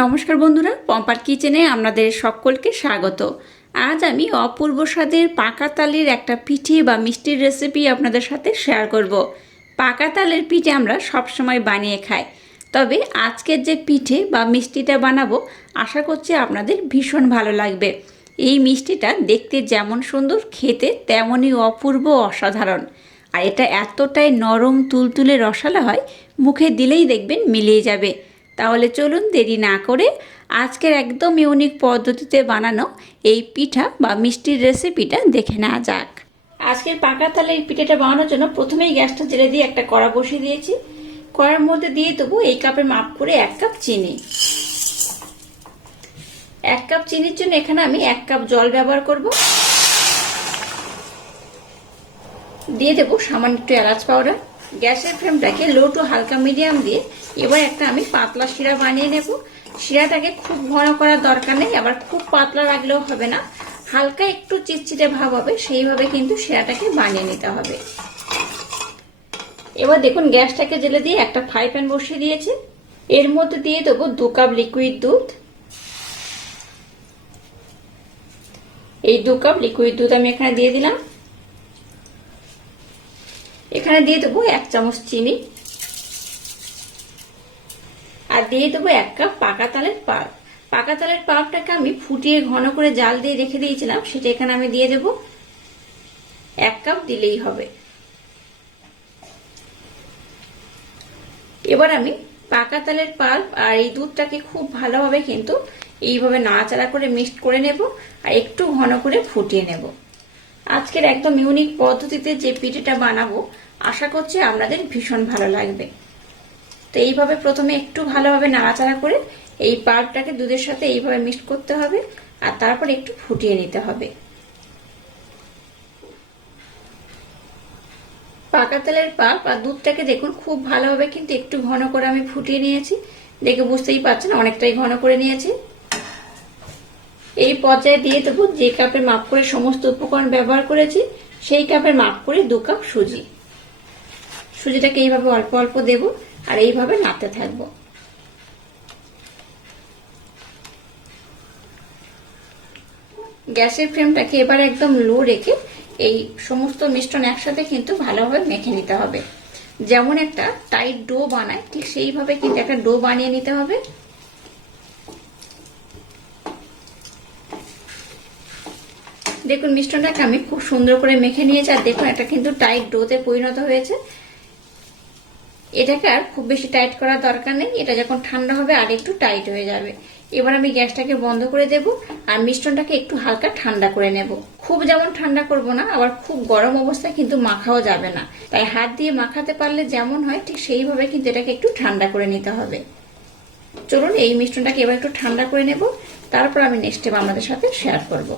নমস্কার বন্ধুরা, পম্পার কিচেনে আপনাদের সকলকে স্বাগত। আজ আমি অপূর্ব স্বাদের পাকা তালের একটা পিঠে বা মিষ্টির রেসিপি আপনাদের সাথে শেয়ার করব। পাকা তালের পিঠে আমরা সবসময় বানিয়ে খাই। তবে আজকের যে পিঠে বা মিষ্টিটা বানাবো, আশা করছি আপনাদের ভীষণ ভালো লাগবে। এই মিষ্টিটা দেখতে যেমন সুন্দর, খেতে তেমনই অপূর্ব অসাধারণ। আর এটা এতটাই নরম, তুলতুলে রসালা হয়, মুখে দিলেই দেখবেন মিলিয়ে যাবে। তাহলে চলুন দেরি না করে আজকের একদম ইউনিক পদ্ধতিতে বানানো এই পিঠা বা মিষ্টির রেসিপিটা দেখে নেওয়া যাক। আজকের পাকা তালের পিঠাটা বানানোর জন্য প্রথমেই গ্যাসটা জেলে দিয়ে একটা কড়া বসিয়ে দিয়েছি। কড়ার মধ্যে দিয়ে দেবো এই কাপের মাপ করে এক কাপ চিনি। এক কাপ চিনির জন্য এখানে আমি এক কাপ জল ব্যবহার করব। দিয়ে দেবো সামান্য একটু এলাচ পাউডার। গ্যাসের ফ্লেমটাকে লো টু হালকা মিডিয়াম দিয়ে এবার একটা আমি পাতলা শিরা বানিয়ে নেব। শিরাটাকে খুব ঘন করার দরকার নেই, আবার খুব পাতলা রাখলেও হবে না। হালকা একটু চিটচিটে ভাব হবে, সেইভাবে কিন্তু শিরাটাকে বানিয়ে নিতে হবে। এবার দেখুন গ্যাসটাকে জেলে দিয়ে একটা ফ্রাই প্যান বসিয়ে দিয়েছে। এর মধ্যে দিয়ে দেবো দু কাপ লিকুইড দুধ। এই দু কাপ লিকুইড দুধ আমি এখানে দিয়ে দিলাম। এখানে দিয়ে দেবো এক চামচ চিনি। আর দিয়ে দেবো এক কাপ পাকা তালের পাল্প পাকা তালের পাল্পটাকে আমি ফুটিয়ে ঘন করে জাল দিয়ে রেখে দিয়েছিলাম, সেটা এখানে আমি দিয়ে দেব। এক কাপ দিলেই হবে। এবার আমি পাকা তালের পাল্প আর এই দুধটাকে খুব ভালোভাবে কিন্তু এইভাবে নাড়াচাড়া করে মিক্সড করে নেব আর একটু ঘন করে ফুটিয়ে নেব। আজকের একদম ইউনিক পদ্ধতিতে যে পিঠেটা বানাবো, আশা করছি আপনাদের ভীষণ ভালো লাগবে। তো এইভাবে প্রথমে একটু ভালোভাবে নাড়াচাড়া করে এই পাল্পটাকে দুধের সাথে এইভাবে মিক্সড করতে হবে আর তারপর একটু ফুটিয়ে নিতে হবে। পাকা তেলের পাল্প আর দুধটাকে দেখুন, খুব ভালোভাবে কিন্তু একটু ঘন করে আমি ফুটিয়ে নিয়েছি। দেখে বুঝতেই পারছেন, অনেকটাই ঘন করে নিয়েছি। এই পর্যায়ে দিয়ে দেবো যে কাপের মাপ করে সমস্ত উপকরণ ব্যবহার করেছি, সেই কাপের মাপ করে দু কাপ সুজি। সুজিটাকে এইভাবে অল্প অল্প দেব আর এইভাবে নাড়তে থাকব। গ্যাসের ফ্লেমটাকে এবার একদম লো রেখে এই সমস্ত মিশ্রণ একসাথে কিন্তু ভালোভাবে মেখে নিতে হবে। যেমন একটা টাইট ডো বানায়, ঠিক সেইভাবে কিন্তু একটা ডো বানিয়ে নিতে হবে। দেখুন মিষ্টনটাকে আমি খুব সুন্দর করে মেখে নিয়েছি, আর দেখুন, এটা কিন্তু টাইট ডোতে পরিণত হয়েছে। এটাকে আর খুব বেশি টাইট করার দরকার নেই, এটা যখন ঠান্ডা হবে, আর একটু টাইট হয়ে যাবে। এবার আমি গ্যাসটাকে বন্ধ করে দেব, আর মিষ্টনটাকে একটু হালকা ঠান্ডা করে নেব। খুব যেমন ঠান্ডা করব না, আবার খুব গরম অবস্থায় কিন্তু মাখাও যাবে না। তাই হাত দিয়ে মাখাতে পারলে যেমন হয়, ঠিক সেইভাবে কিন্তু এটাকে একটু ঠান্ডা করে নিতে হবে। চলুন, এই মিষ্টনটাকে এবার একটু ঠান্ডা করে নেব। তারপর আমি নেক্সট স্টেপ আমাদের সাথে শেয়ার করব।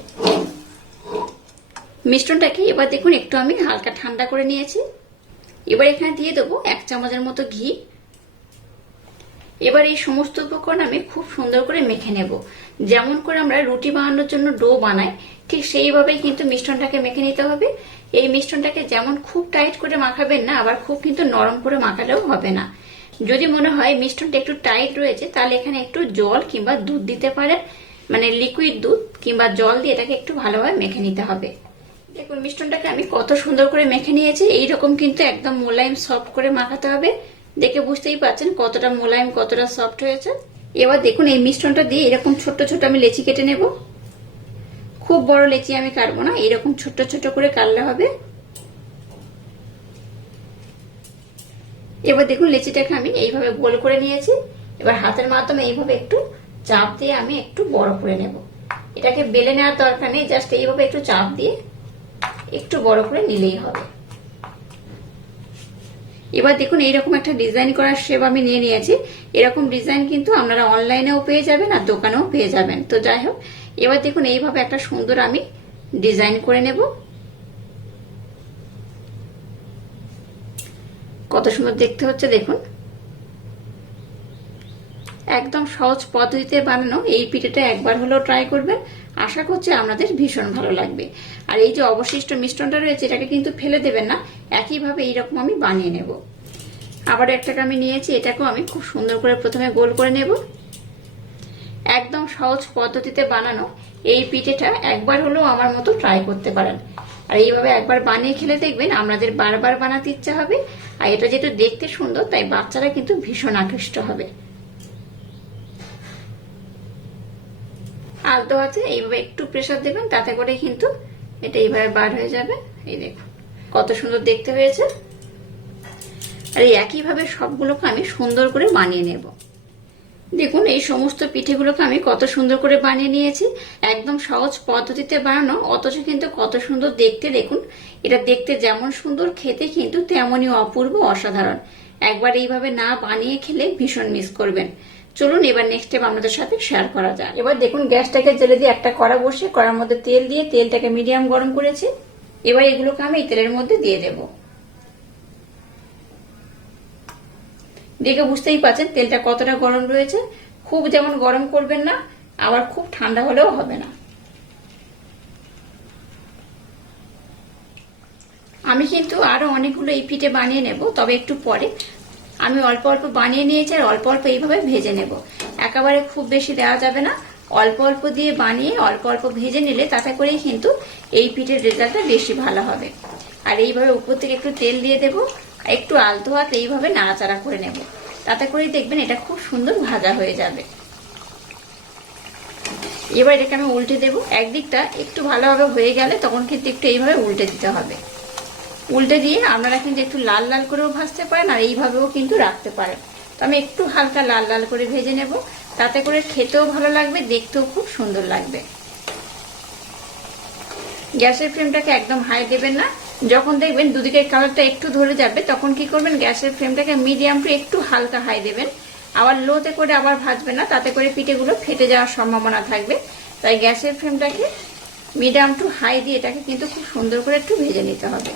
মিশ্রণটাকে এবার দেখুন, একটু আমি হালকা ঠান্ডা করে নিয়েছি। এবার এখানে দিয়ে দেবো এক চামচের মতো ঘি। এবার এই সমস্ত উপকরণ আমি খুব সুন্দর করে মেখে নেব। যেমন করে আমরা রুটি বানানোর জন্য ডো বানাই, ঠিক সেইভাবেই কিন্তু মিশ্রণটাকে মেখে নিতে হবে। এই মিশ্রণটাকে যেমন খুব টাইট করে মাখাবেন না, আবার খুব কিন্তু নরম করে মাখালেও হবে না। যদি মনে হয় মিশ্রণটা একটু টাইট রয়েছে, তাহলে এখানে একটু জল কিংবা দুধ দিতে পারেন। মানে লিকুইড দুধ কিংবা জল দিয়ে এটাকে একটু ভালোভাবে মেখে নিতে হবে। দেখুন, মিষ্টনটাকে আমি কত সুন্দর করে মেখে নিয়েছি। এইরকম কিন্তু একদম মোলায়েম সফট করে মাখাতে হবে। দেখে বুঝতেই পারছেন কতটা মোলায়েম, কতটা সফট হয়েছে। এবার দেখুন, এই মিষ্টনটা দিয়ে এরকম ছোট্ট ছোট আমি লেচি কেটে নেব। খুব বড় লেচি আমি কাটবো না, এরকম ছোট্ট ছোট করে কাটলে হবে। এবার দেখুন, লেচিটাকে আমি এইভাবে গোল করে নিয়েছি। এবার হাতের মাধ্যমে এইভাবে একটু চাপ দিয়ে আমি একটু বড় করে নেব। এটাকে বেলে নেওয়ার দরকার নেই, জাস্ট এইভাবে একটু চাপ দিয়ে একটু বড় করে নিলেই হবে। এবার দেখুন, এইরকম একটা ডিজাইন করার শেপ আমি নিয়ে নিয়েছি। এরকম ডিজাইন কিন্তু আপনারা অনলাইনেও পেয়ে যাবেন আর দোকানেও পেয়ে যাবেন। তো যাই হোক, এবার দেখুন, এইভাবে একটা সুন্দর আমি ডিজাইন করে নেব। কত সুন্দর দেখতে হচ্ছে, দেখুন। একদম সহজ পদ্ধতিতে বানানো এই পিঠেটা একবার হলেও ট্রাই করবেন। আশা করছি আপনাদের ভীষণ ভালো লাগবে। আর এই যে অবশিষ্ট মিশ্রণটা রয়েছে, এটাকে কিন্তু ফেলে দেবেন না। একইভাবে এইরকম আমি বানিয়ে নেব। আবার একটাকে আমি নিয়েছি, এটাকেও আমি খুব সুন্দর করে প্রথমে গোল করে নেব। একদম সহজ পদ্ধতিতে বানানো এই পিঠেটা একবার হলেও আমার মতো ট্রাই করতে পারেন। আর এইভাবে একবার বানিয়ে খেলে দেখবেন আপনাদের বারবার বানাতে ইচ্ছা হবে। আর এটা যেহেতু দেখতে সুন্দর, তাই বাচ্চারা কিন্তু ভীষণ আকৃষ্ট হবে। আলতো আছে, এইভাবে একটু প্রেশার দেবেন, তাতে করে কিন্তু এটা এইভাবে বার হয়ে যাবে। এই দেখুন, কত সুন্দর দেখতে হয়েছে। আর এই একইভাবে সবগুলোকে আমি সুন্দর করে বানিয়ে নেব। দেখুন, এই সমস্ত পিঠেগুলোকে আমি কত সুন্দর করে বানিয়ে নিয়েছি। একদম সহজ পদ্ধতিতে বানানো, অথচ কিন্তু কত সুন্দর দেখতে, দেখুন, এটা দেখতে যেমন সুন্দর, খেতে কিন্তু তেমনই অপূর্ব, অসাধারণ। একবার এইভাবে না বানিয়ে খেলে ভীষণ মিস করবেন। চলুন এবার নেক্সট স্টেপ আপনাদের সাথে শেয়ার করা যায় এবার দেখুন, গ্যাসটাকে জেলে দিয়ে একটা কড়া বসে কড়ার মধ্যে তেল দিয়ে তেলটাকে মিডিয়াম গরম করেছি। এবার এগুলোকে আমি তেলের মধ্যে দিয়ে দেবো। দেখে বুঝতেই পারছেন তেলটা কতটা গরম রয়েছে। খুব যেমন গরম করবেন না, আবার খুব ঠান্ডা হলেও হবে না। আমি কিন্তু আরও অনেকগুলো এই পিঠে বানিয়ে নেব, তবে একটু পরে। আমি অল্প অল্প বানিয়ে নিয়েছি আর অল্প অল্প এইভাবে ভেজে নেব। একেবারে খুব বেশি দেওয়া যাবে না। অল্প অল্প দিয়ে বানিয়ে অল্প অল্প ভেজে নিলে তাতে করেই কিন্তু এই পিঠের রেজাল্টটা বেশি ভালো হবে। আর এইভাবে উপর থেকে একটু তেল দিয়ে দেবো, একটু আলতো হাত এইভাবে নাড়াচাড়া করে নেব। তাতে করেই দেখবেন এটা খুব সুন্দর ভাজা হয়ে যাবে। এবার এটাকে আমি উল্টে দেব। একদিকটা একটু ভালোভাবে হয়ে গেলে তখন কিন্তু একটু এইভাবে উল্টে দিতে হবে। উল্টে দিয়ে আপনারা কিন্তু একটু লাল লাল করেও ভাজতে পারেন আর এইভাবেও কিন্তু রাখতে পারেন। তো আমি একটু হালকা লাল লাল করে ভেজে নেব। তাতে করে খেতেও ভালো লাগবে, দেখতেও খুব সুন্দর লাগবে। গ্যাসের ফ্লেমটাকে একদম হাই দেবেন না। যখন দেখবেন দুদিকের কালারটা একটু ধরে যাবে, তখন কি করবেন, গ্যাসের ফ্লেমটাকে মিডিয়াম টু একটু হালকা হাই দেবেন। আবার লোতে করে আবার ভাজবেন না, তাতে করে পিঠেগুলো ফেটে যাওয়ার সম্ভাবনা থাকবে। তাই গ্যাসের ফ্লেমটাকে মিডিয়াম টু হাই দিয়ে এটাকে কিন্তু খুব সুন্দর করে একটু ভেজে নিতে হবে।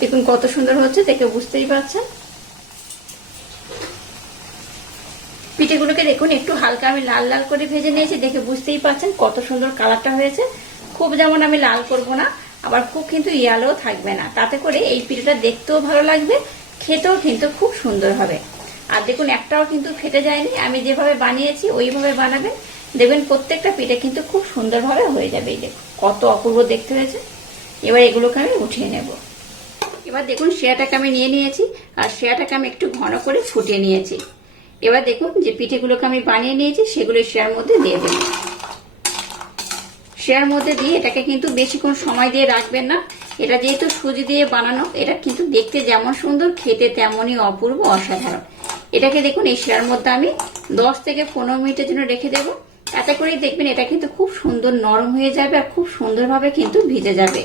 দেখুন কত সুন্দর হচ্ছে, দেখে বুঝতেই পারছেন। পিঠেগুলোকে দেখুন, একটু হালকা আমি লাল লাল করে ভেজে নিয়েছি, দেখে বুঝতেই পারছেন কত সুন্দর কালারটা হয়েছে। খুব যেমন আমি লাল করব না, আবার খুব কিন্তু ইয়ালো থাকবে না। তাতে করে এই পিঠেটা দেখতেও ভালো লাগবে, খেতেও কিন্তু খুব সুন্দর হবে। আর দেখুন, একটাও কিন্তু ফেটে যায়নি, আমি যেভাবে বানিয়েছি ওইভাবে বানাবেন। দেখবেন প্রত্যেকটা পিঠে কিন্তু খুব সুন্দরভাবে হয়ে যাবে, এই দেখুন, কত অপূর্ব দেখতে হয়েছে। এবার এগুলোকে আমি উঠিয়ে নেব। এবার দেখুন শেয়াটাকে আমি নিয়ে নিয়েছি, আর শেয়াটাকে আমি একটু ঘন করে ফুটিয়ে নিয়েছি। এবার দেখুন যে পিঠেগুলোকে আমি বানিয়ে নিয়েছি, সেগুলো শেয়ার মধ্যে দিয়ে দেব। শেয়ার মধ্যে দিয়ে এটাকে কিন্তু বেশিক্ষণ সময় দিয়ে রাখবেন না। এটা যেহেতু সুজি দিয়ে বানানো, এটা কিন্তু দেখতে যেমন সুন্দর, খেতে তেমনই অপূর্ব, অসাধারণ। এটাকে দেখুন, এই শেয়ার মধ্যে আমি দশ থেকে পনেরো মিনিটের জন্য রেখে দেবো। তাতে করেই দেখবেন এটা কিন্তু খুব সুন্দর নরম হয়ে যাবে আর খুব সুন্দরভাবে কিন্তু ভিজে যাবে।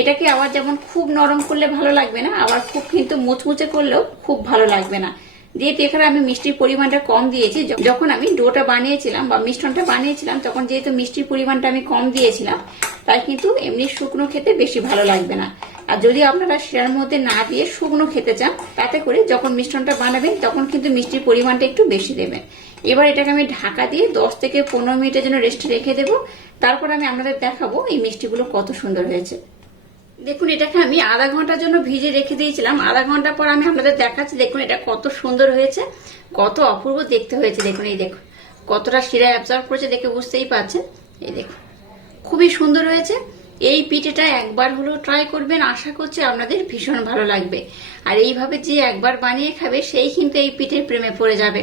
এটাকে আবার যেমন খুব নরম করলে ভালো লাগবে না, আবার খুব কিন্তু মুচমুচে করলেও খুব ভালো লাগবে না। যেহেতু এখানে আমি মিষ্টির পরিমাণটা কম দিয়েছি যখন আমি ডোটা বানিয়েছিলাম বা মিষ্টনটা বানিয়েছিলাম, তখন যেহেতু মিষ্টির পরিমাণটা আমি কম দিয়েছিলাম, তাই কিন্তু এমনি শুকনো খেতে বেশি ভালো লাগবে না। আর যদি আপনারা সেটার মধ্যে না দিয়ে শুকনো খেতে চান, তাতে করে যখন মিষ্টনটা বানাবেন, তখন কিন্তু মিষ্টির পরিমাণটা একটু বেশি দেবেন। এবার এটাকে আমি ঢাকা দিয়ে দশ থেকে পনেরো মিনিটের জন্য রেস্টে রেখে দেবো। তারপর আমি আপনাদের দেখাবো এই মিষ্টিগুলো কত সুন্দর হয়েছে। দেখুন, এটাকে আমি আধা ঘণ্টার জন্য ভিজে রেখে দিয়েছিলাম। আধা ঘণ্টা পর আমি আপনাদের দেখাচ্ছি, দেখুন এটা কত সুন্দর হয়েছে, কত অপূর্ব দেখতে হয়েছে। দেখুন, এই দেখুন, কতটা শিরা অ্যাবজর্ব করেছে দেখে বুঝতেই পারছেন এই দেখুন, খুবই সুন্দর হয়েছে। এই পিঠেটা একবার হলেও ট্রাই করবেন, আশা করছি আপনাদের ভীষণ ভালো লাগবে। আর এইভাবে যে একবার বানিয়ে খাবে, সেই কিন্তু এই পিঠের প্রেমে পড়ে যাবে।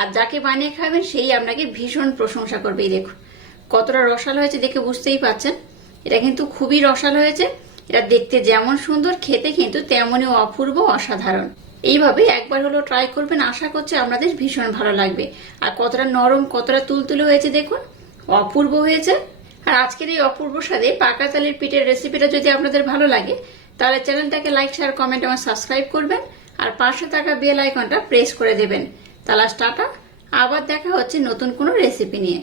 আর যাকে বানিয়ে খাবেন, সেই আপনাকে ভীষণ প্রশংসা করবে। এই দেখুন, কতটা রসাল হয়েছে দেখে বুঝতেই পারছেন এটা কিন্তু খুবই রসাল হয়েছে। এটা দেখতে যেমন সুন্দর, খেতে কিন্তু তেমনই অপূর্ব, অসাধারণ। এইভাবে একবার হলো ট্রাই করবেন, আশা করছি আপনাদের ভীষণ ভালো লাগবে। আর কতটা নরম, কতটা তুলতুলে হয়েছে দেখুন, অপূর্ব হয়েছে। আর আজকের এই অপূর্ব স্বাদে পাকা তালের পিঠের রেসিপিটা যদি আপনাদের ভালো লাগে, তাহলে চ্যানেলটাকে লাইক শেয়ার কমেন্ট এবং সাবস্ক্রাইব করবেন। আর পাশে থাকা বেল আইকনটা প্রেস করে দেবেন। তাহলে টাটা, আবার দেখা হচ্ছে নতুন কোনো রেসিপি নিয়ে।